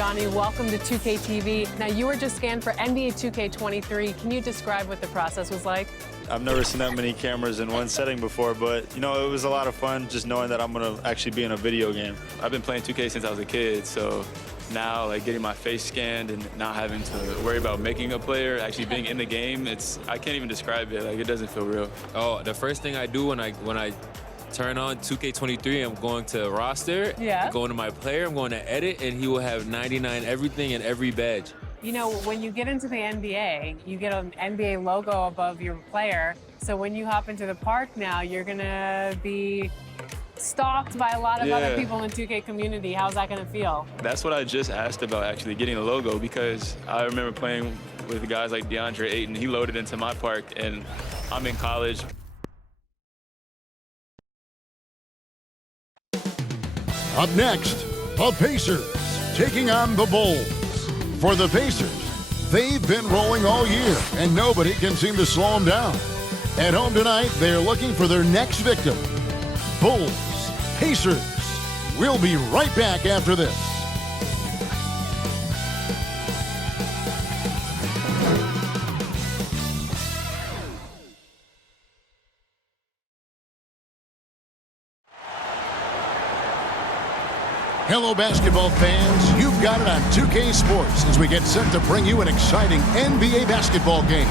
Johnny. Welcome to 2K TV. Now, you were just scanned for NBA 2K23. Can you describe what the process was like? I've never seen that many cameras in one setting before, but, you know, it was a lot of fun just knowing that I'm going to actually be in a video game. I've been playing 2K since I was a kid, so now, like, getting my face scanned and not having to worry about making a player, actually being in the game, I can't even describe it. Like, it doesn't feel real. Oh, the first thing I do when I turn on 2K23, I'm going to roster, I'm going to my player, I'm going to edit, and he will have 99 everything and every badge. You know, when you get into the NBA, you get an NBA logo above your player. So when you hop into the park now, you're going to be stalked by a lot of other people in the 2K community. How's that going to feel? That's what I just asked about, actually, getting a logo, because I remember playing with guys like DeAndre Ayton. He loaded into my park, and I'm in college. Up next, the Pacers taking on the Bulls. For the Pacers, they've been rolling all year, and nobody can seem to slow them down. At home tonight, they're looking for their next victim. Bulls, Pacers. We'll be right back after this. Hello, basketball fans. You've got it on 2K Sports as we get set to bring you an exciting NBA basketball game.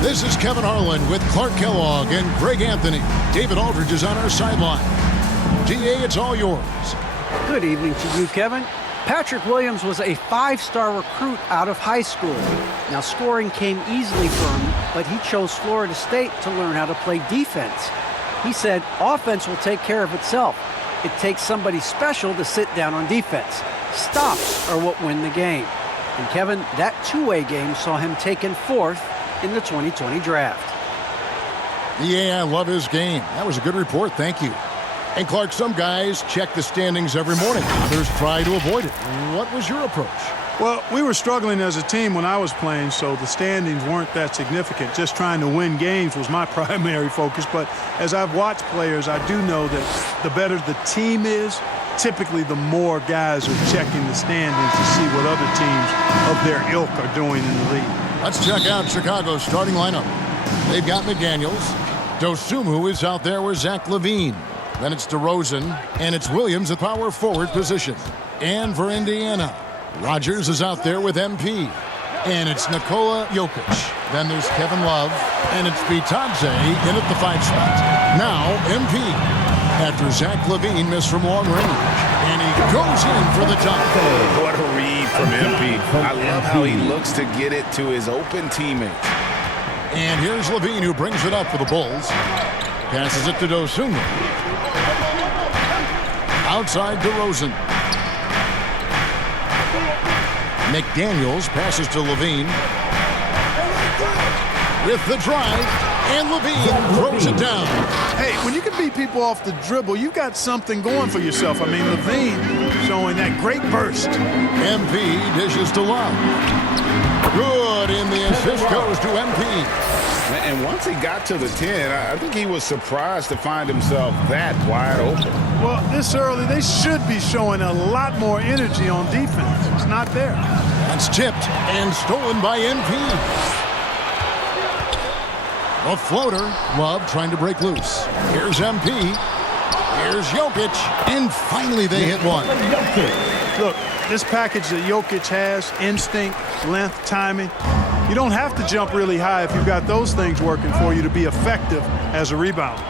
This is Kevin Harlan with Clark Kellogg and Greg Anthony. David Aldridge is on our sideline. DA, it's all yours. Good evening to you, Kevin. Patrick Williams was a five-star recruit out of high school. Now, scoring came easily for him, but he chose Florida State to learn how to play defense. He said offense will take care of itself. It takes somebody special to sit down on defense. Stops are what win the game. And Kevin, that two-way game saw him taken fourth in the 2020 draft. Yeah, I love his game. That was a good report, thank you. And Clark, some guys check the standings every morning. Others try to avoid it. What was your approach? Well, we were struggling as a team when I was playing, so the standings weren't that significant. Just trying to win games was my primary focus. But as I've watched players, I do know that the better the team is, typically the more guys are checking the standings to see what other teams of their ilk are doing in the league. Let's check out Chicago's starting lineup. They've got McDaniels. Dosunmu is out there with Zach LaVine. Then it's DeRozan, and it's Williams at power forward position. And for Indiana, Rodgers is out there with MP. And it's Nikola Jokic. Then there's Kevin Love, and it's Bitadze in at the 5 spot. Now MP. After Zach LaVine missed from long range. And he goes in for the dunk. What a read from MP. I love how he looks to get it to his open teammate. And here's LaVine, who brings it up for the Bulls. Passes it to Dosunmu. Outside DeRozan. McDaniels passes to LaVine. With the drive, and LaVine throws it down. Hey, when you can beat people off the dribble, you've got something going for yourself. I mean, LaVine showing that great burst. MP dishes to Love. Good, and the assist goes to MP. And once he got to the 10, I think he was surprised to find himself that wide open. Well, this early, they should be showing a lot more energy on defense. It's not there. That's tipped and stolen by MP. A floater. Love trying to break loose. Here's MP. Here's Jokic. And finally they hit one. Look, this package that Jokic has, instinct, length, timing, you don't have to jump really high if you've got those things working for you to be effective as a rebounder.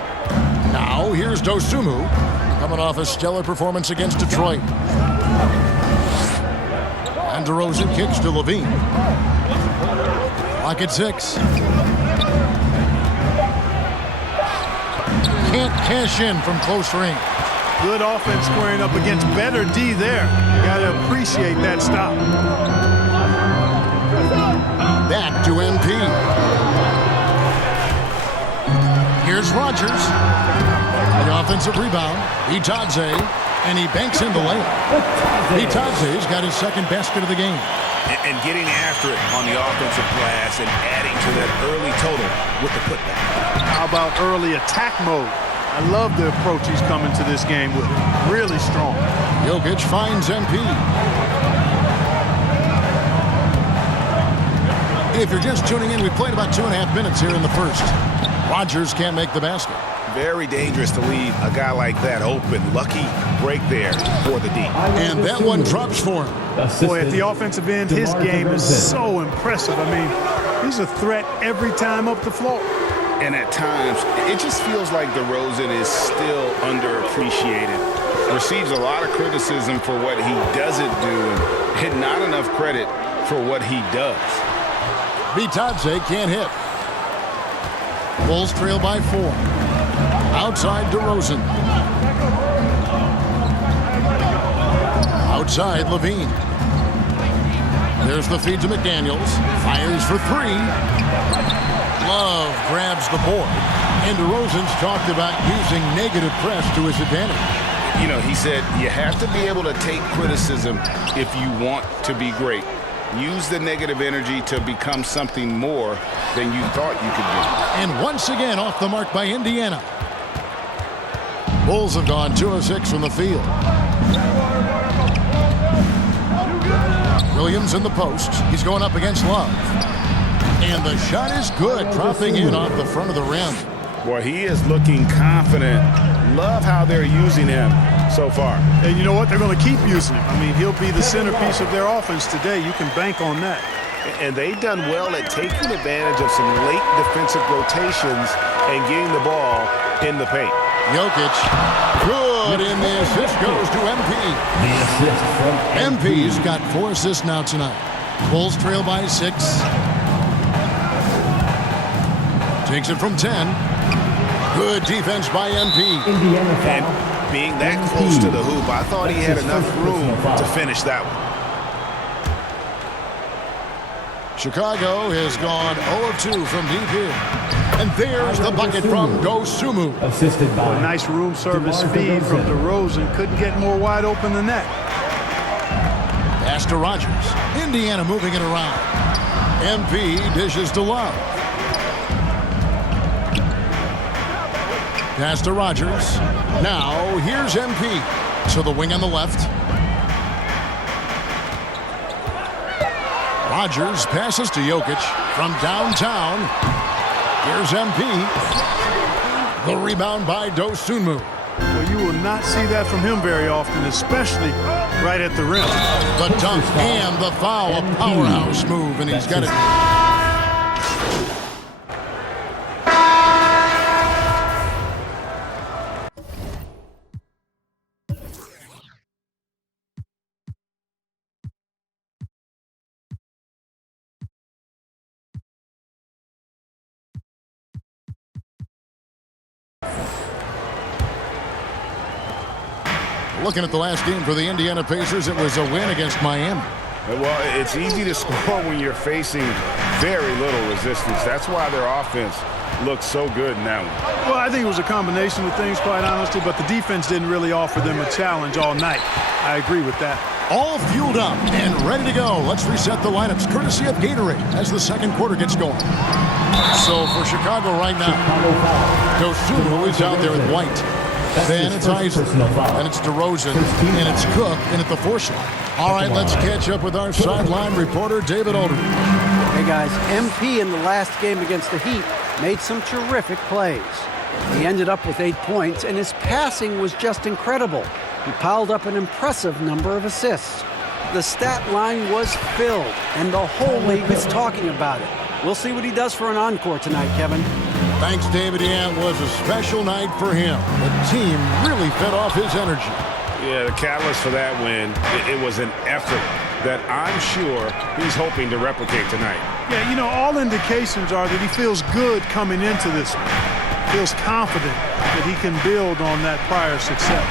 Now here's Dosunmu, coming off a stellar performance against Detroit. And DeRozan kicks to LaVine. Clock at 6. Can't cash in from close range. Good offense squaring up against better D there. You got to appreciate that stop. Back to MP. Here's Rodgers. The offensive rebound. Bitadze. And he banks in the layup. Bitadze's got his second basket of the game. And getting after it on the offensive glass and adding to that early total with the putback. How about early attack mode? I love the approach he's coming to this game with. Really strong. Jokic finds MP. If you're just tuning in, we played about 2.5 minutes here in the first. Rogers can't make the basket. Very dangerous to leave a guy like that open. Lucky break there for the D. And that one drops for him. Boy, at the offensive end, his game is so impressive. I mean, he's a threat every time up the floor. And at times, it just feels like DeRozan is still underappreciated. Receives a lot of criticism for what he doesn't do and not enough credit for what he does. Bitadze can't hit. Bulls trail by 4. Outside DeRozan. Outside Levine. There's the feed to McDaniels. Fires for 3. Love grabs the board. And DeRozan's talked about using negative press to his advantage. You know, he said you have to be able to take criticism if you want to be great. Use the negative energy to become something more than you thought you could be. And once again off the mark by Indiana. Bulls have gone 2 of 6 from the field. Williams in the post. He's going up against Love. And the shot is good, dropping in off the front of the rim. Boy, he is looking confident. Love how they're using him so far. And you know what? They're going to keep using him. I mean, he'll be the centerpiece of their offense today. You can bank on that. And they've done well at taking advantage of some late defensive rotations and getting the ball in the paint. Jokic, good, and the assist goes to MP. MP's got 4 assists now tonight. Bulls trail by 6. Takes it from 10. Good defense by MP. And being that close to the hoop, I thought he had enough room to finish that one. Chicago has gone 0 of 2 from deep here. And there's the bucket from Dosunmu. Assisted by a nice room service feed from DeRozan. Couldn't get more wide open than that. Pass to Rogers. Indiana moving it around. MP dishes to Love. Pass to Rogers. Now here's MP. To the wing on the left. Rogers passes to Jokic from downtown. Here's MP. The rebound by Dosunmu. Well, you will not see that from him very often, especially right at the rim. The dunk and the foul, a powerhouse move, and he's got it. Looking at the last game for the Indiana Pacers, it was a win against Miami. Well, it's easy to score when you're facing very little resistance. That's why their offense looks so good in that one. Well, I think it was a combination of things, quite honestly, but the defense didn't really offer them a challenge all night. I agree with that. All fueled up and ready to go. Let's reset the lineups, courtesy of Gatorade, as the second quarter gets going. So for Chicago right now, Dosunmu is out there with White. Then it's Isaac, and it's DeRozan, and it's Cook, and at the force line. All right, let's catch up with our sideline reporter, David Aldridge. Hey, guys, MP in the last game against the Heat made some terrific plays. He ended up with 8 points, and his passing was just incredible. He piled up an impressive number of assists. The stat line was filled, and the whole league is talking about it. We'll see what he does for an encore tonight, Kevin. Thanks, David. Yeah, it was a special night for him. The team really fed off his energy. Yeah, the catalyst for that win, it was an effort that I'm sure he's hoping to replicate tonight. Yeah, you know, all indications are that he feels good coming into this one. Feels confident that he can build on that prior success.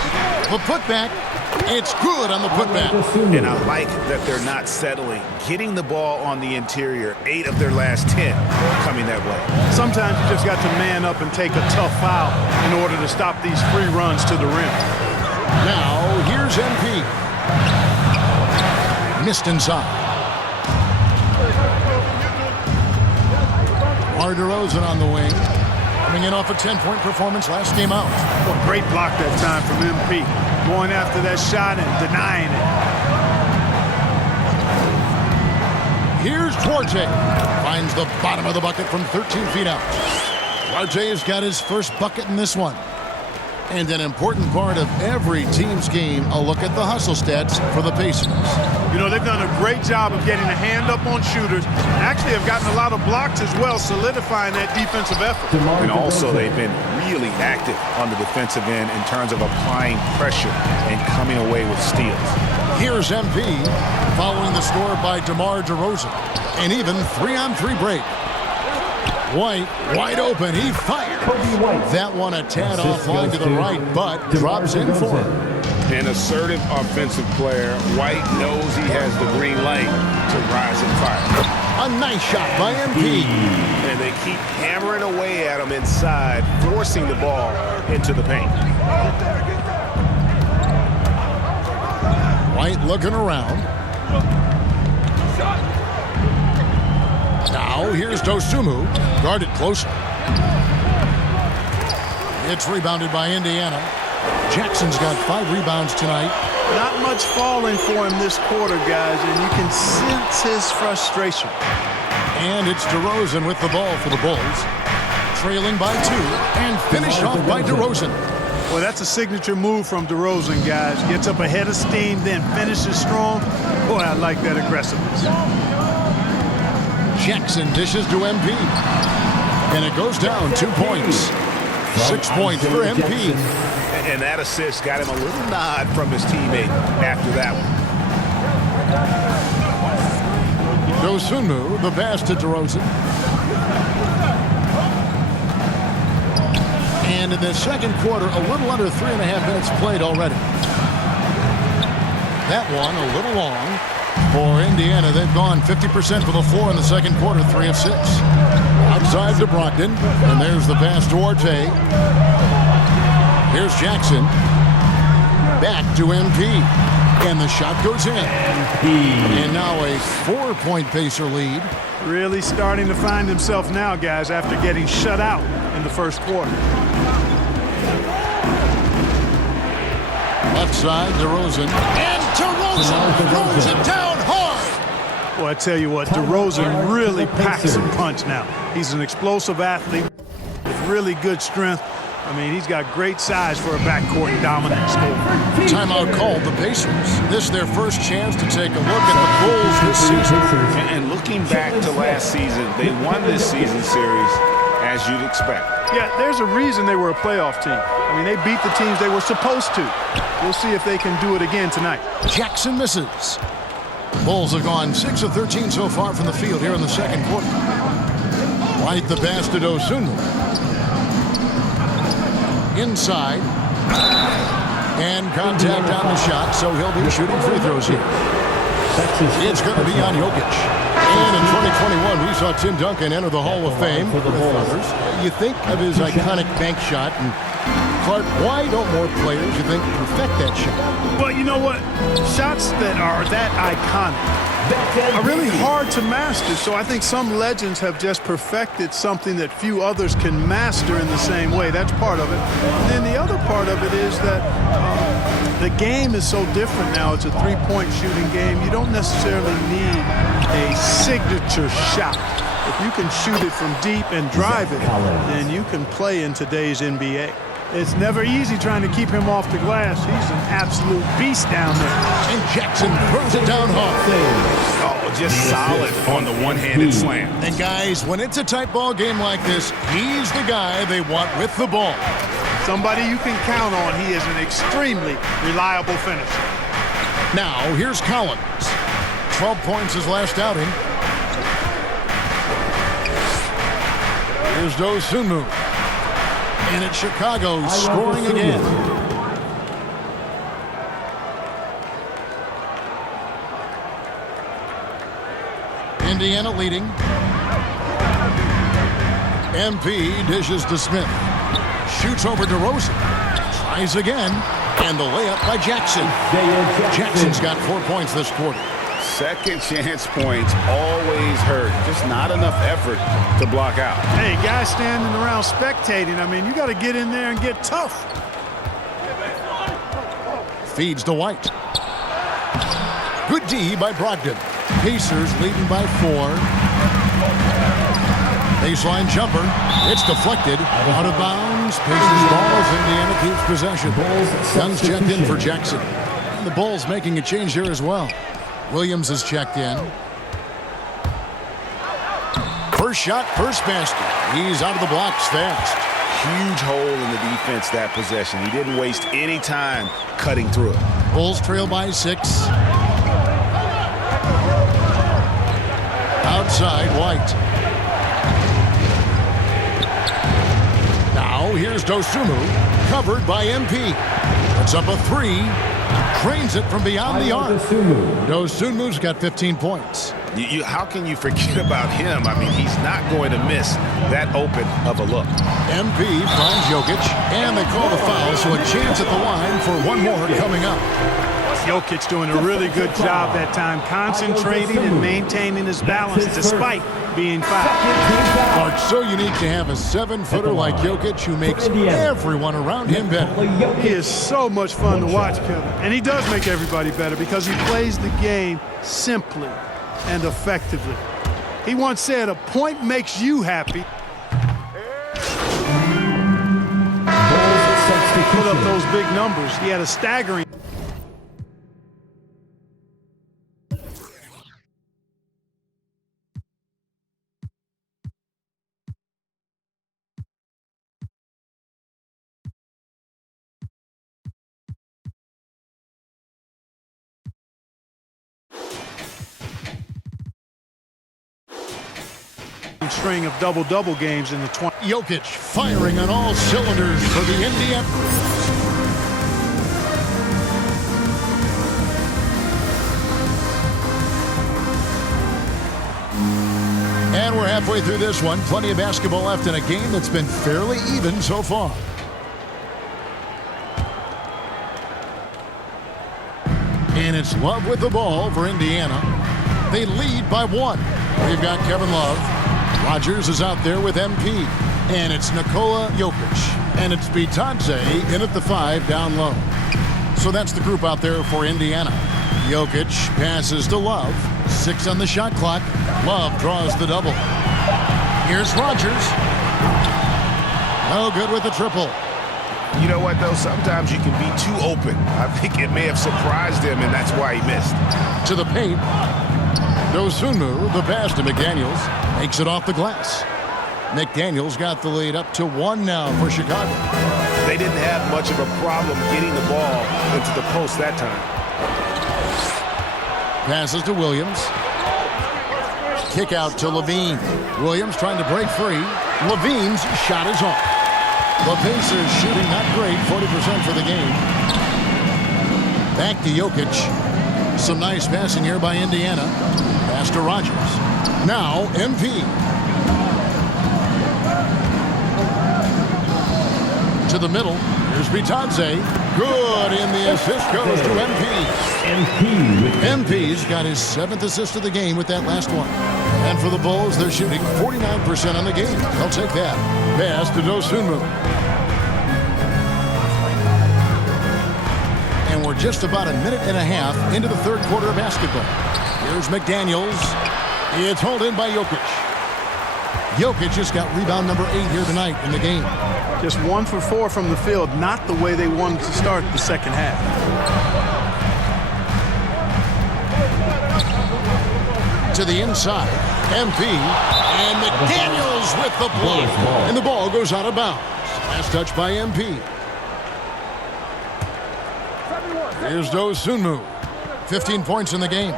The putback, it's good on the putback. And I like that they're not settling. Getting the ball on the interior, 8 of their last 10 coming that way. Sometimes you just got to man up and take a tough foul in order to stop these free runs to the rim. Now, here's MP. Missed inside. DeRozan on the wing. Coming in off a 10-point performance last game out. Well, great block that time from MP. Going after that shot and denying it. Here's Duarte. Finds the bottom of the bucket from 13 feet out. Larte's got his first bucket in this one. And an important part of every team's game, a look at the hustle stats for the Pacers. You know, they've done a great job of getting a hand up on shooters. Actually have gotten a lot of blocks as well, solidifying that defensive effort. And also they've been really active on the defensive end in terms of applying pressure and coming away with steals. Here's MP following the score by DeMar DeRozan. An even 3-on-3 break. White, wide open, he fired. That one a tad offline to the right, but drops in for him. An assertive offensive player. White knows he has the green light to rise and fire. A nice shot by MP. And they keep hammering away at him inside, forcing the ball into the paint. White looking around. Now here's Dosunmu, guarded closely. It's rebounded by Indiana. Jackson's got 5 rebounds tonight. Not much falling for him this quarter, guys, and you can sense his frustration. And it's DeRozan with the ball for the Bulls. Trailing by 2 and finished off by DeRozan. Well, that's a signature move from DeRozan, guys. Gets up ahead of steam, then finishes strong. Boy, I like that aggressiveness. Jackson dishes to MP. And it goes down 2 points. 6 points for MP. And that assist got him a little nod from his teammate after that one. Dosunmu, the pass to DeRozan. And in the second quarter, a little under 3.5 minutes played already. That one a little long for Indiana. They've gone 50% for the floor in the second quarter, 3 of 6. Outside to Brogdon, and there's the pass to Arte. Here's Jackson. Back to MP. And the shot goes in. And now a 4-point Pacer lead. Really starting to find himself now, guys, after getting shut out in the first quarter. Left side, DeRozan. And DeRozan throws it down hard. Well, I tell you what, DeRozan really packs some punch now. He's an explosive athlete with really good strength. I mean, he's got great size for a backcourt dominant scorer. Timeout called the Pacers. This their first chance to take a look at the Bulls this season. And looking back to last season, they won this season series as you'd expect. Yeah, there's a reason they were a playoff team. I mean, they beat the teams they were supposed to. We'll see if they can do it again tonight. Jackson misses. Bulls have gone 6 of 13 so far from the field here in the second quarter. White the pass to Dosunmu. Inside. And contact on the shot, so he'll be shooting free throws here. It's going to be on Jokic. And in 2021, we saw Tim Duncan enter the Hall of Fame with others. You think of his iconic bank shot, and Clark, why don't more players, you think, perfect that shot? Well, you know what? Shots that are that iconic are really hard to master, so I think some legends have just perfected something that few others can master in the same way. That's part of it. And then the other part of it is that the game is so different now. It's a three-point shooting game. You don't necessarily need a signature shot. If you can shoot it from deep and drive it, then you can play in today's NBA. It's never easy trying to keep him off the glass. He's an absolute beast down there. And Jackson throws it down hard. Oh, just solid on the one-handed slam. And guys, when it's a tight ball game like this, he's the guy they want with the ball. Somebody you can count on. He is an extremely reliable finisher. Now, here's Collins. 12 points his last outing. Here's Dosunmu. And it's Chicago scoring again. Indiana leading. MP dishes to Smith. Shoots over DeRozan. Tries again. And the layup by Jackson. Jackson's got 4 points this quarter. Second chance points always hurt. Just not enough effort to block out. Hey, guys standing around spectating, I mean, you got to get in there and get tough. Feeds to White. Good D by Brogdon. Pacers leading by 4. Baseline jumper. It's deflected. Out of bounds. Pacers ball as Indiana keeps possession. Guns checked in for Jackson. And the Bulls making a change here as well. Williams is checked in. First shot, first basket. He's out of the blocks fast. Huge hole in the defense that possession. He didn't waste any time cutting through it. Bulls trail by 6. Outside, White. Now here's Dosunmu, covered by MP. Puts up a 3. Trains it from beyond the arc. Dosunmu's got 15 points. How can you forget about him? I mean, he's not going to miss that open of a look. MP finds Jokic, and they call the foul, so a chance at the line for one more coming up. Jokic doing a really good job that time, concentrating and maintaining his balance despite being fouled. It's so unique to have a 7-footer like Jokic who makes everyone around him better. He is so much fun to watch, Kevin. And he does make everybody better because he plays the game simply and effectively. He once said, "A point makes you happy." Put up those big numbers. He had a staggering. String of double-double games in the 20. Jokic firing on all cylinders for the Indiana. And we're halfway through this one. Plenty of basketball left in a game that's been fairly even so far. And it's Love with the ball for Indiana. They lead by 1. We've got Kevin Love. Rogers is out there with MP. And it's Nikola Jokic. And it's Bitadze in at the 5 down low. So that's the group out there for Indiana. Jokic passes to Love. 6 on the shot clock. Love draws the double. Here's Rogers. No good with the triple. You know what, though? Sometimes you can be too open. I think it may have surprised him, and that's why he missed. To the paint. Dosunmu, the pass to McDaniels, makes it off the glass. McDaniels got the lead up to 1 now for Chicago. They didn't have much of a problem getting the ball into the post that time. Passes to Williams. Kick out to Levine. Williams trying to break free. Levine's shot is off. The Pacers shooting not great, 40% for the game. Back to Jokic. Some nice passing here by Indiana. Pass to Rogers. Now MP. To the middle. Here's Bitadze. Good, and the assist goes to MP. MP's got his 7th assist of the game with that last one. And for the Bulls, they're shooting 49% on the game. They'll take that. Pass to Dosunmu. And we're just about a minute and a half into the third quarter of basketball. Here's McDaniels. It's hauled in by Jokic. Jokic just got rebound number 8 here tonight in the game. Just 1 for 4 from the field, not the way they wanted to start the second half. To the inside, MP, and McDaniels with the block. And the ball goes out of bounds. Last touch by MP. Here's Dosunmu. 15 points in the game.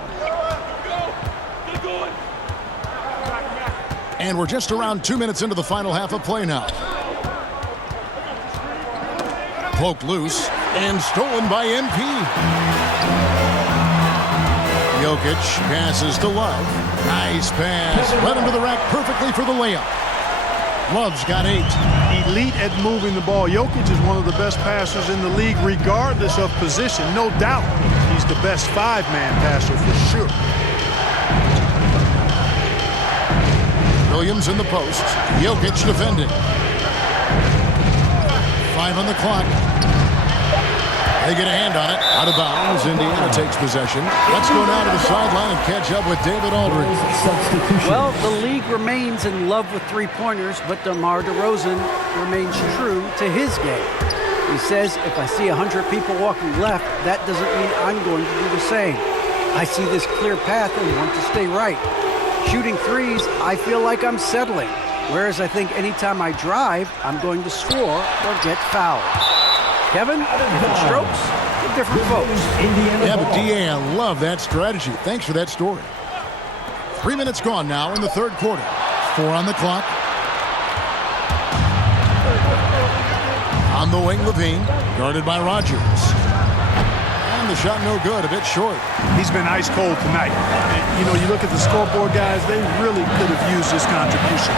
And we're just around 2 minutes into the final half of play now. Poked loose and stolen by MP. Jokic passes to Love. Nice pass. Led him to the rack perfectly for the layup. Love's got 8. Elite at moving the ball. Jokic is one of the best passers in the league, regardless of position. No doubt he's the best 5-man passer for sure. Williams in the post. Jokic defending. 5 on the clock. They get a hand on it. Out of bounds. Indiana takes possession. Let's go now to the sideline and catch up with David Aldridge. Well, the league remains in love with three-pointers, but DeMar DeRozan remains true to his game. He says, if I see 100 people walking left, that doesn't mean I'm going to do the same. I see this clear path and want to stay right. Shooting threes, I feel like I'm settling. Whereas I think anytime I drive, I'm going to score or get fouled. Kevin, different strokes for different folks. Yeah, but DA, I love that strategy. Thanks for that story. 3 minutes gone now in the third quarter. 4 on the clock. On the wing, Levine, guarded by Rogers. And the shot no good, a bit short. He's been ice cold tonight. And, you know, you look at the scoreboard, guys, they really could have used his contribution.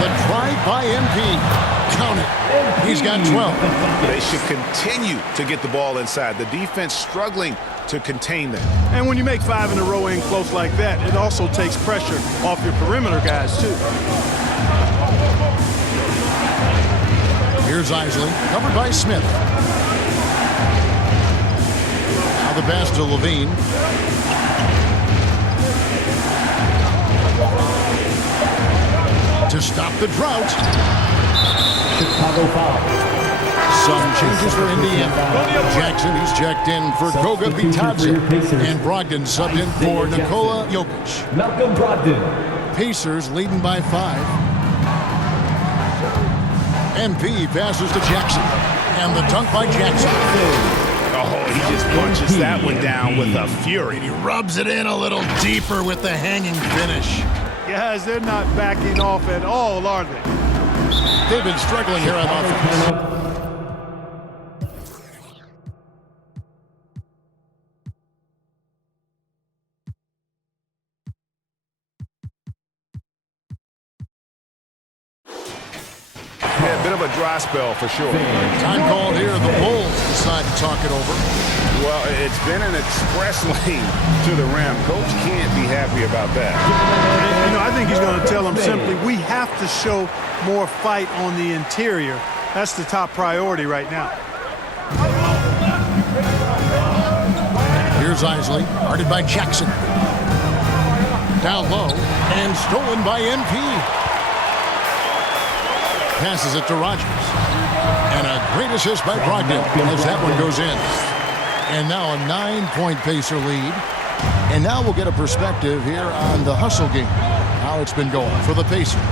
The drive by MP. Count it. He's got 12. They should continue to get the ball inside. The defense struggling to contain them. And when you make 5 in a row in close like that, it also takes pressure off your perimeter guys, too. Here's Isley, covered by Smith. Now the pass to Levine. To stop the drought. Chicago foul. Some changes for Indiana. Jackson, he's checked in for Goga Bitadze. And Brogdon subbed in for Nikola Jokic. Malcolm Brogdon. Pacers leading by 5. MP passes to Jackson. And the dunk by Jackson. Oh, he just punches that one down with a fury. He rubs it in a little deeper with the hanging finish. Guys, they're not backing off at all, are they? They've been struggling here on offense. Yeah, a bit of a dry spell for sure. Time called here. The Bulls decide to talk it over. Well, it's been an express lane to the rim. Coach can't be happy about that. You know, I think he's going to tell them simply, we have to show more fight on the interior. That's the top priority right now. Here's Isley, guarded by Jackson. Down low, and stolen by MP. Passes it to Rogers. And a great assist by Brogdon as that one goes in. And now a 9-point Pacer lead. And now we'll get a perspective here on the hustle game. How it's been going for the Pacers.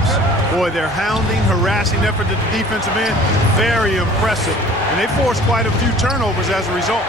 Boy, their hounding, harassing effort at the defensive end, very impressive. And they forced quite a few turnovers as a result.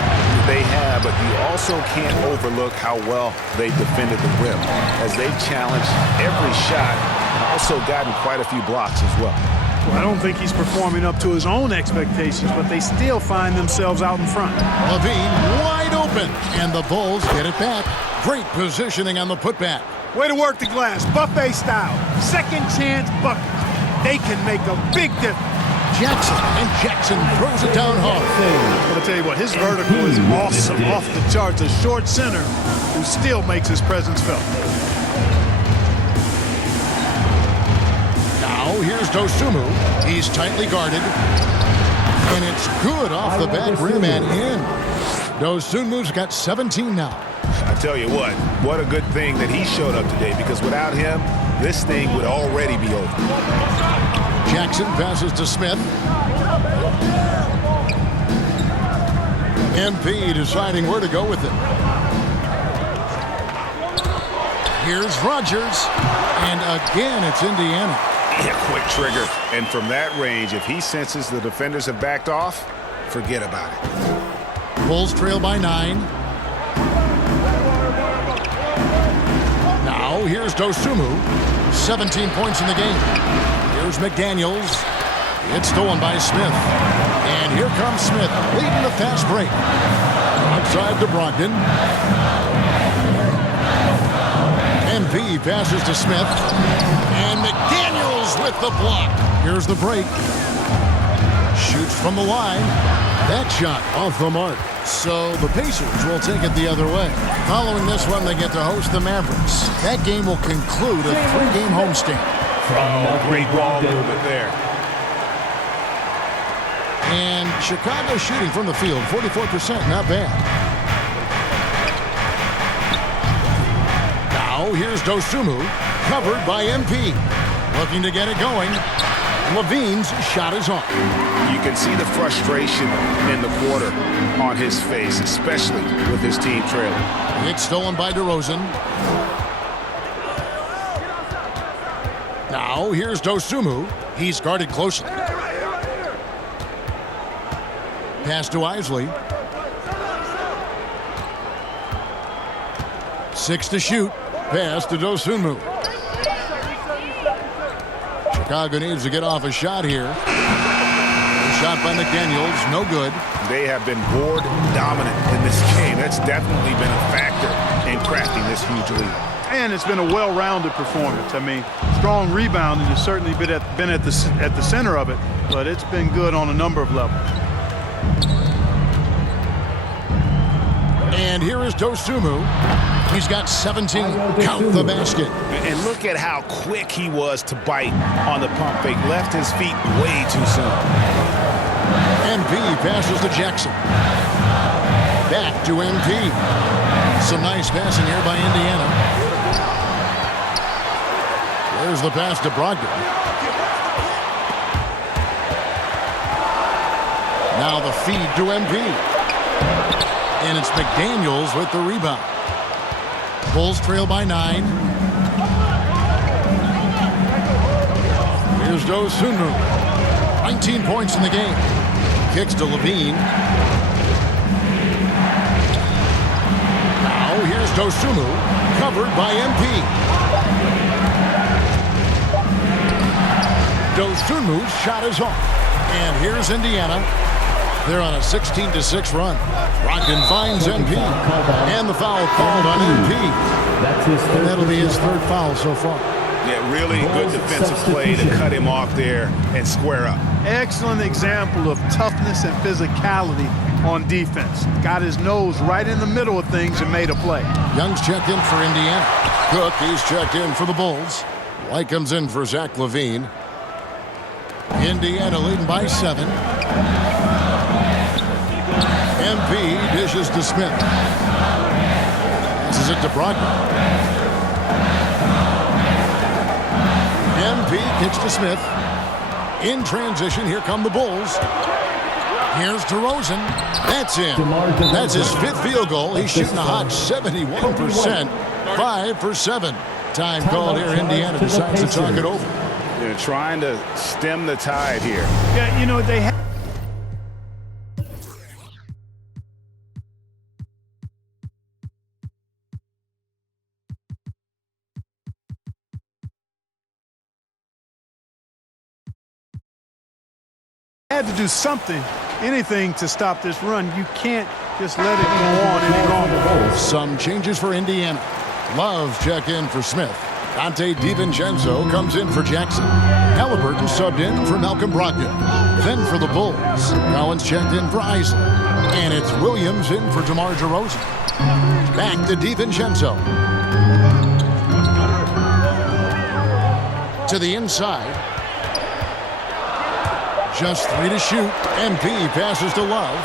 They have, but you also can't overlook how well they defended the rim as they've challenged every shot and also gotten quite a few blocks as well. Well, I don't think he's performing up to his own expectations, but they still find themselves out in front. Levine wide open, and the Bulls get it back. Great positioning on the putback. Way to work the glass, buffet style. Second chance buckets. They can make a big difference. Jackson throws it down hard. I'm going to tell you what, his vertical is awesome, off the charts. A short center who still makes his presence felt. Now here's Dosunmu. He's tightly guarded. And it's good off the back rim and in. Dosunmu's got 17 now. I tell you what a good thing that he showed up today, because without him, this thing would already be over. Jackson passes to Smith. MP deciding where to go with it. Here's Rogers. And again, it's Indiana. Yeah, quick trigger. And from that range, if he senses the defenders have backed off, forget about it. Bulls trail by 9. Now here's Dosunmu. 17 points in the game. Here's McDaniels. It's stolen by Smith. And here comes Smith, leading the fast break. Outside to Brogdon. MP passes to Smith. And McDaniels with the block. Here's the break. Shoots from the line. That shot off the mark. So the Pacers will take it the other way. Following this one, they get to host the Mavericks. That game will conclude a 3-game homestand. Oh, great ball movement there. Chicago shooting from the field, 44%, not bad. Now here's Dosunmu, covered by MP. Looking to get it going. Levine's shot is on. You can see the frustration in the quarter on his face, especially with his team trailing. It's stolen by DeRozan. Now here's Dosunmu. He's guarded closely. Pass to Isley. 6 to shoot. Pass to Dosunmu. Chicago needs to get off a shot here. Shot by McDaniels, no good. They have been board dominant in this game. That's definitely been a factor in crafting this huge lead. And it's been a well-rounded performance. I mean, strong rebounding has certainly been at the center of it, but it's been good on a number of levels. And here is Dosunmu. He's got 17. Count the basket. And look at how quick he was to bite on the pump fake. Left his feet way too soon. MP passes to Jackson. Back to MP. Some nice passing here by Indiana. There's the pass to Brogdon. Now the feed to MP. And it's McDaniels with the rebound. Bulls trail by 9. Here's Dosunmu. 19 points in the game. Kicks to Levine. Now here's Dosunmu. Covered by MP. Dosunmu's shot is off. And here's Indiana. They're on a 16-6 run. Brogdon finds MP. And the foul called on MP. That'll be his third foul so far. Yeah, really good defensive play to cut him off there and square up. Excellent example of toughness and physicality on defense. Got his nose right in the middle of things and made a play. Young's checked in for Indiana. Cook, he's checked in for the Bulls. White comes in for Zach LaVine. Indiana leading by 7. MP dishes to Smith. Passes it to Brogdon. MP kicks to Smith. In transition, here come the Bulls. Here's DeRozan. That's in. That's his 5th field goal. He's shooting a hot 71%. 5 for 7. Time called here. Indiana decides to talk it over. They're trying to stem the tide here. Yeah, you know, they have. Had to do something, anything to stop this run. You can't just let it go on any longer. Some changes for Indiana. Love check in for Smith. Dante DiVincenzo comes in for Jackson. Halliburton subbed in for Malcolm Brogdon. Then for the Bulls, Collins checked in for Isley. And it's Williams in for DeMar DeRozan. Back to DiVincenzo. To the inside. Just 3 to shoot. MP passes to Love.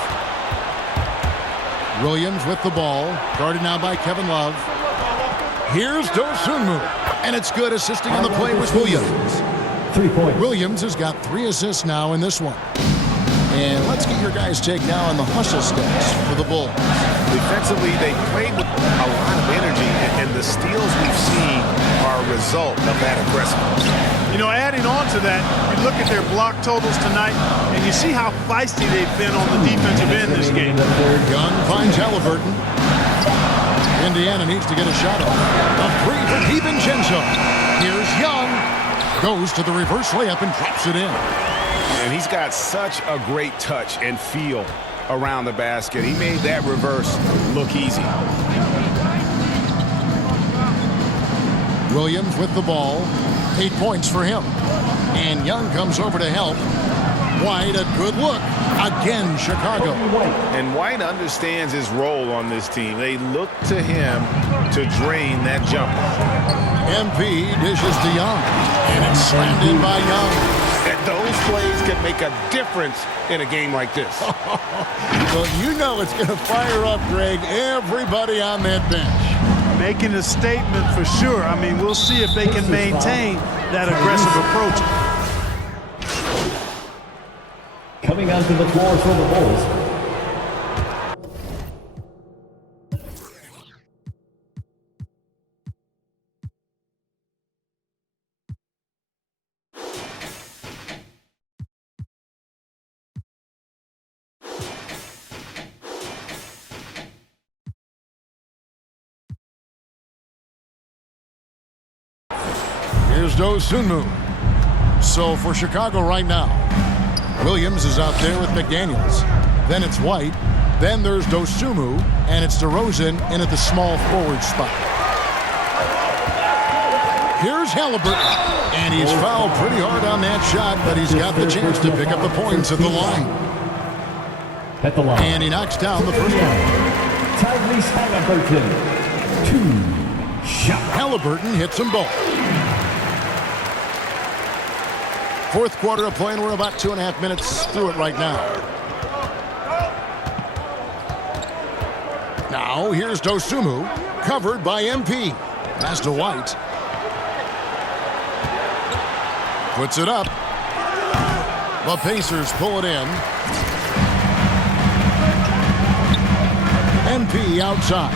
Williams with the ball. Guarded now by Kevin Love. Here's Dosunmu. And it's good. Assisting on the play was Williams. 3 points. Williams has got 3 assists now in this one. And let's get your guys' take now on the hustle stats for the Bulls. Defensively, they played with a lot of energy, and the steals we've seen are a result of that aggressiveness. You know, adding on to that, you look at their block totals tonight, and you see how feisty they've been on the defensive end this game. Young finds Halliburton. Indiana needs to get a shot off. A 3 for DiVincenzo. Here's Young. Goes to the reverse layup and drops it in. And he's got such a great touch and feel around the basket. He made that reverse look easy. Williams with the ball. 8 points for him. And Young comes over to help. White, a good look. Again, Chicago. And White understands his role on this team. They look to him to drain that jumper. MP dishes to Young. And it's slammed in by Young. And those plays could make a difference in a game like this. Well, you know it's going to fire up, Greg, everybody on that bench. Making a statement for sure. I mean, we'll see if they can maintain that aggressive approach. Coming onto the floor for the Bulls, Here's Dosunmu. So for Chicago right now, Williams is out there with McDaniels. Then it's White. Then there's Dosunmu, and it's DeRozan in at the small forward spot. Here's Halliburton, and he's fouled pretty hard on that shot, but he's got the chance to pick up the points at the line. At the line. And he knocks down the first one. Tyrese Halliburton, 2 shot. Halliburton hits them both. Fourth quarter of play, and we're about 2.5 minutes through it right now. Now, here's Dosunmu, covered by MP. Pass to White. Puts it up. The Pacers pull it in. MP outside.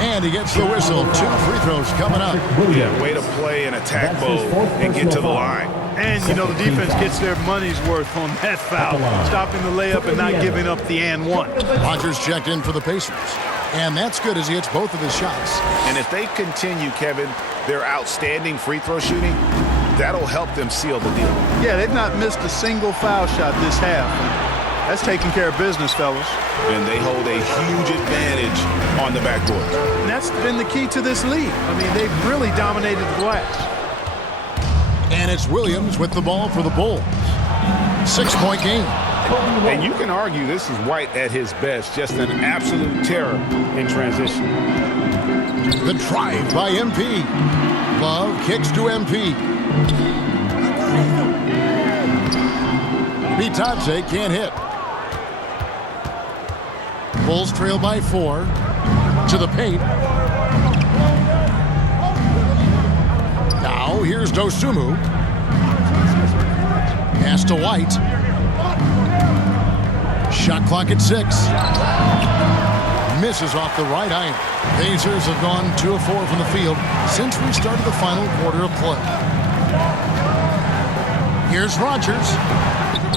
And he gets the whistle. 2 free throws coming up. Yeah, way to play an attack mode and get to the line. And, you know, the defense gets their money's worth on that foul, stopping the layup and not giving up the and one. Rodgers checked in for the Pacers. And that's good as he hits both of his shots. And if they continue, Kevin, their outstanding free throw shooting, that'll help them seal the deal. Yeah, they've not missed a single foul shot this half. That's taking care of business, fellas. And they hold a huge advantage on the backboard. And that's been the key to this league. I mean, they've really dominated the glass. And it's Williams with the ball for the Bulls. 6-point game. And you can argue this is White at his best, just an absolute terror in transition. The drive by MP. Love kicks to MP. Bitadze can't hit. Bulls trail by 4. To the paint. Now here's Dosunmu. Pass to White. Shot clock at 6. Misses off the right iron. Pacers have gone 2 of 4 from the field since we started the final quarter of play. Here's Rodgers.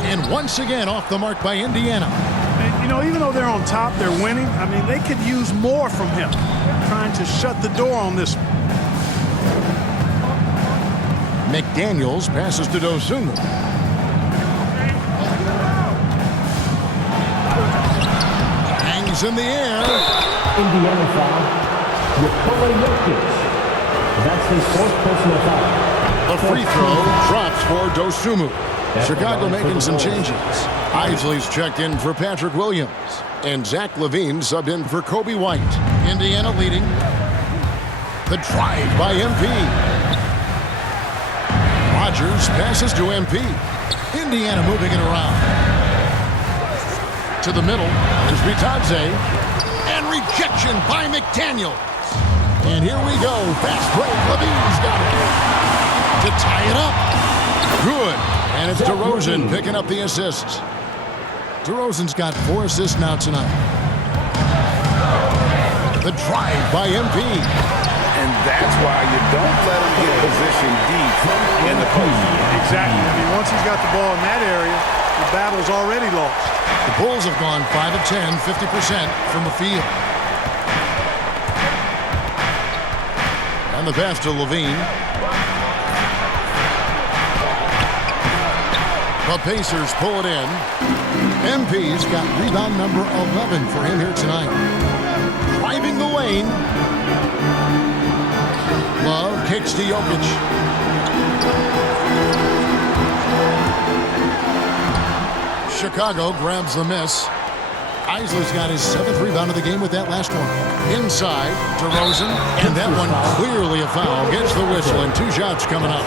And once again off the mark by Indiana. And, you know, even though they're on top, they're winning. I mean, they could use more from him. Trying to shut the door on this. McDaniels passes to Dosunmu. Hangs in the air. Indiana foul. Koua. That's his 4th personal foul. A free throw drops for Dosunmu. Chicago making some changes. Isley's checked in for Patrick Williams. And Zach LaVine subbed in for Kobe White. Indiana leading. The drive by MP. Rodgers passes to MP. Indiana moving it around. To the middle. There's Bitadze. And rejection by McDaniels. And here we go. Fast break. LaVine's got it. To tie it up. Good. And it's DeRozan picking up the assists. DeRozan's got 4 assists now tonight. The drive by MP. And that's why you don't let him get positioned deep in the post. Exactly. I mean, once he's got the ball in that area, the battle's already lost. The Bulls have gone 5 of 10, 50% from the field. And the pass to LaVine. The Pacers pull it in. MP's got rebound number 11 for him here tonight. Driving the lane. Love kicks to Jokic. Chicago grabs the miss. Isler's got his 7th rebound of the game with that last one. Inside, DeRozan, and that one clearly a foul. Gets the whistle, and 2 shots coming up.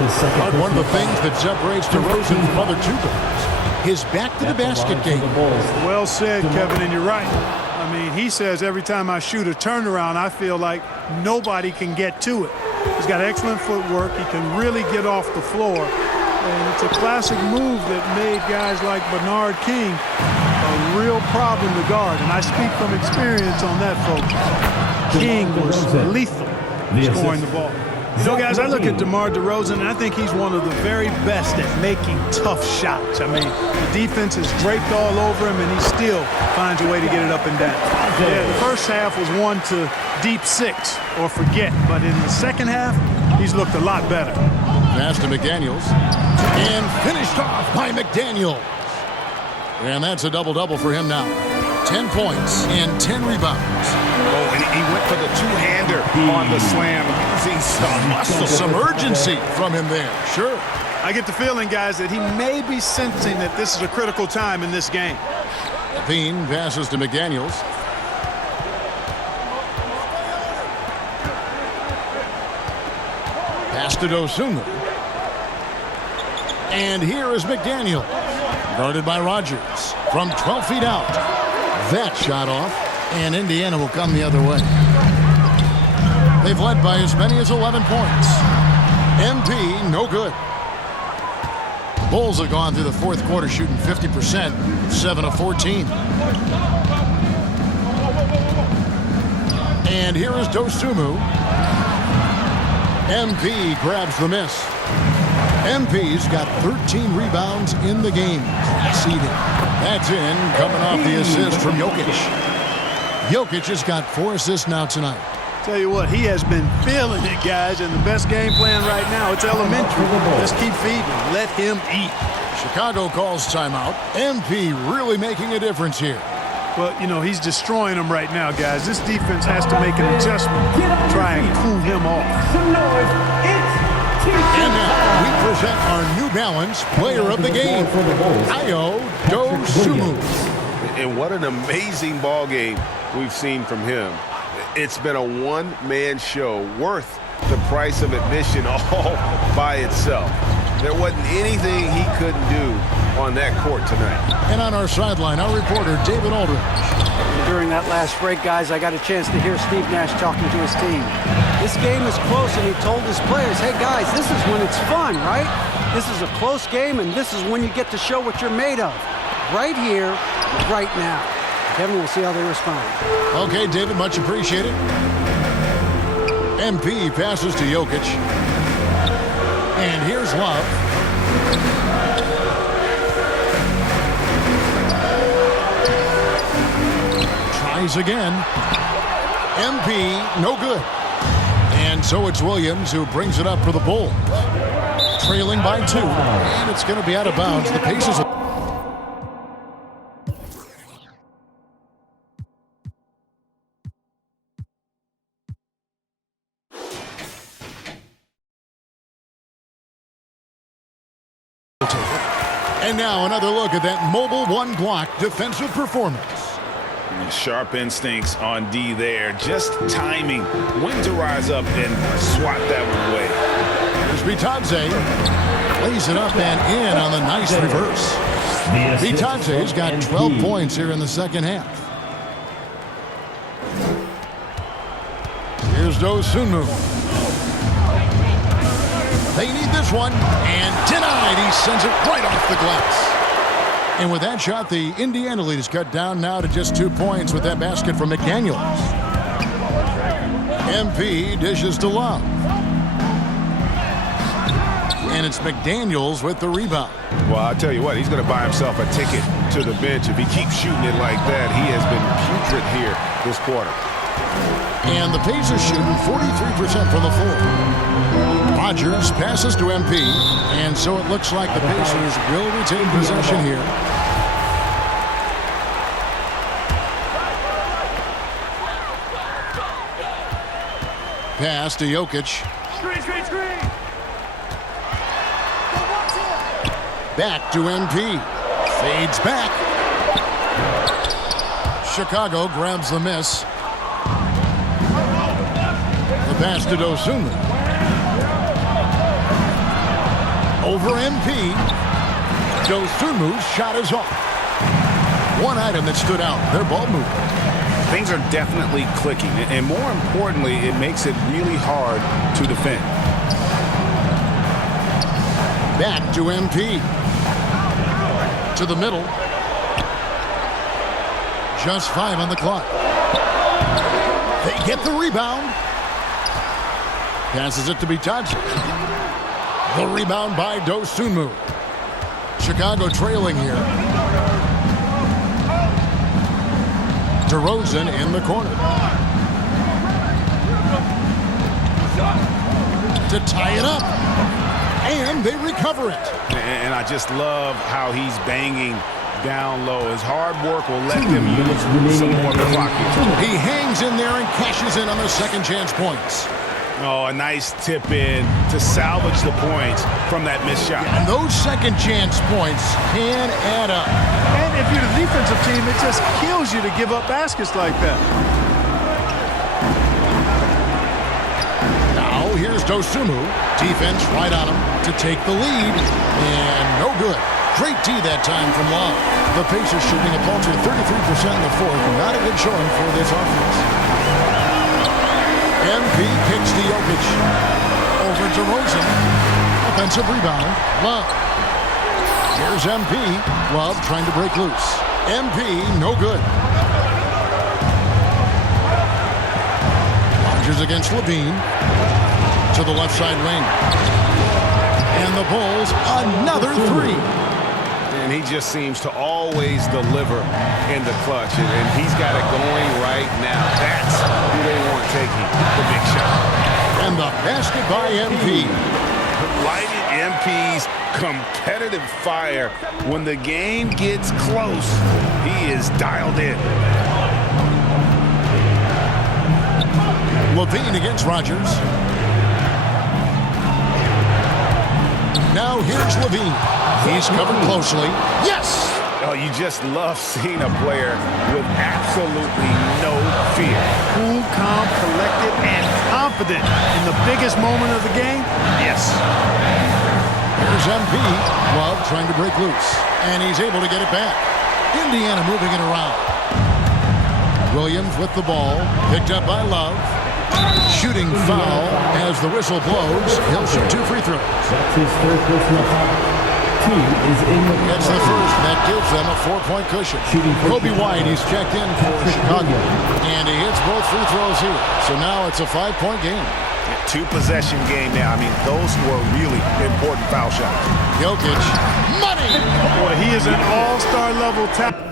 One of the things that separates DeRozan from other 2 guards, his back-to-the-basket game. Well said, Kevin, and you're right. I mean, he says every time I shoot a turnaround, I feel like nobody can get to it. He's got excellent footwork. He can really get off the floor. And it's a classic move that made guys like Bernard King a real problem to guard. And I speak from experience on that, folks. King was lethal scoring the ball. You know, guys, I look at DeMar DeRozan, and I think he's one of the very best at making tough shots. I mean, the defense is draped all over him, and he still finds a way to get it up and down. Yeah, the first half was one to deep 6 or forget, but in the second half, he's looked a lot better. Pass to McDaniels, and finished off by McDaniels. And that's a double-double for him now. 10 points and 10 rebounds. Oh, and he went for the two-hander on the slam, using some muscle. Some urgency from him there, sure. I get the feeling, guys, that he may be sensing that this is a critical time in this game. Vang passes to McDaniels. Pass to Dosunmu. And here is McDaniels. Guarded by Rogers from 12 feet out. That shot off, and Indiana will come the other way. They've led by as many as 11 points. MP, no good. Bulls have gone through the 4th quarter shooting 50%, 7 of 14. And here is Dosunmu. MP grabs the miss. MP's got 13 rebounds in the game. Conceded. That's in, coming off the assist from Jokic. Jokic has got 4 assists now tonight. Tell you what, he has been feeling it, guys, and the best game plan right now, it's elementary. Just keep feeding. Let him eat. Chicago calls timeout. MP really making a difference here. Well, you know, he's destroying them right now, guys. This defense has to make an adjustment to try and cool him off. And now we present our New Balance player of the game, Ayo Dosunmu. And what an amazing ball game we've seen from him. It's been a one-man show worth the price of admission all by itself. There wasn't anything he couldn't do on that court tonight. And on our sideline, our reporter, David Aldridge. During that last break, guys, I got a chance to hear Steve Nash talking to his team. This game is close, and he told his players, hey, guys, this is when it's fun, right? This is a close game, and this is when you get to show what you're made of. Right here, right now. Kevin, we'll see how they respond. Okay, David, much appreciated. MP passes to Jokic. And here's Love. Tries again. MP, no good. And so it's Williams who brings it up for the Bulls. Trailing by 2. And it's going to be out of bounds. The Pacers. And now another look at that mobile one-block defensive performance. Sharp instincts on D there. Just timing when to rise up and swat that one away. Here's Bitadze. Lays it up and in on the nice reverse. Bitadze's got 12 points here in the second half. Here's Dosunmu. They need this one, and denied. He sends it right off the glass. And with that shot, the Indiana lead is cut down now to just 2 points with that basket from McDaniels. MP dishes to Love. And it's McDaniels with the rebound. Well, I'll tell you what, he's going to buy himself a ticket to the bench. If he keeps shooting it like that, he has been putrid here this quarter. And the Pacers shooting 43% from the floor. Rogers passes to MP, and so it looks like the Pacers will retain possession here. Pass to Jokic. Screen. Back to MP. Fades back. Chicago grabs the miss. The pass to Dosunmu. Over MP. Dosunmu's shot is off. One item that stood out, their ball movement. Things are definitely clicking, and more importantly, it makes it really hard to defend. Back to MP. To the middle. Just 5 on the clock. They get the rebound. Passes it to Bitadze. The rebound by Dosunmu. Chicago trailing here. DeRozan in the corner. To tie it up. And they recover it. And I just love how he's banging down low. His hard work will let them use some more of the clock. He hangs in there and cashes in on the second chance points. Oh, a nice tip in to salvage the points from that missed shot. And those second chance points can add up. And if you're the defensive team, it just kills you to give up baskets like that. Now here's Dosunmu. Defense right on him to take the lead. And no good. Great D that time from Long. The Pacers shooting a paltry 33% in the fourth. Not a good showing for this offense. MP kicks to Jokic. Over to DeRozan. Offensive rebound. Love. Here's MP. Love trying to break loose. MP, no good. Rodgers against Levine. To the left side wing. And the Bulls, another three. And he just seems to always deliver in the clutch. And he's got it going right now. That's who they want taking the big shot. And the basket by MP. Lighted MP's competitive fire. When the game gets close, he is dialed in. Levine against Rodgers. Now here's Levine. He's covered closely. Yes! Oh, you just love seeing a player with absolutely no fear. Cool, calm, collected, and confident in the biggest moment of the game. Yes. Here's MP. Love trying to break loose. And he's able to get it back. Indiana moving it around. Williams with the ball. Picked up by Love. Shooting foul as the whistle blows. He'll shoot 2 free throws. That's his third personal foul. Team is in the That's the first. That gives them a 4-point cushion. Kobe White, he's checked in for Chicago. And he hits both free throws here. So now it's a 5-point game. 2-possession game now. I mean, those were really important foul shots. Jokic. Money! Boy, he is an all-star level talent.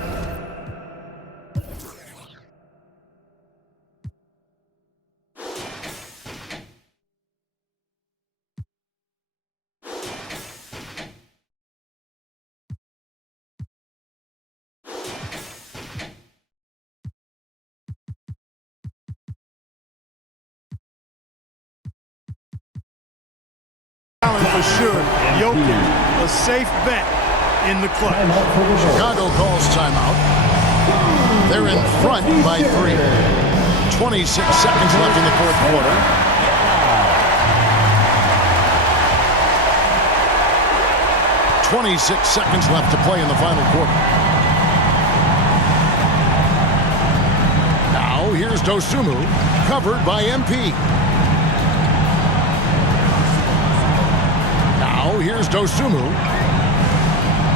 For sure, Jokic, a safe bet in the clutch. Chicago calls timeout. They're in front by 3. 26 seconds left in the fourth quarter. .26 seconds left to play in the final quarter. Now here's Dosunmu, covered by MP. Now here's Dosunmu.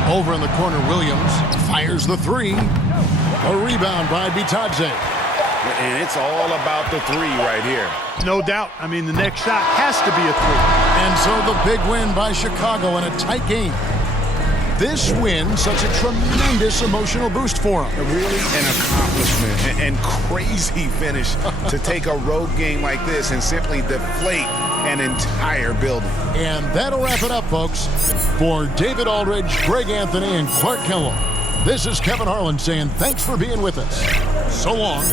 Over in the corner, Williams fires the 3. A rebound by Bitadze. And it's all about the 3 right here. No doubt. I mean, the next shot has to be a 3. And so the big win by Chicago in a tight game. This win, such a tremendous emotional boost for them. Really an accomplishment and crazy finish to take a road game like this and simply deflate an entire building. And that'll wrap it up, folks. For David Aldridge, Greg Anthony, and Clark Kellogg, this is Kevin Harlan saying thanks for being with us. So long.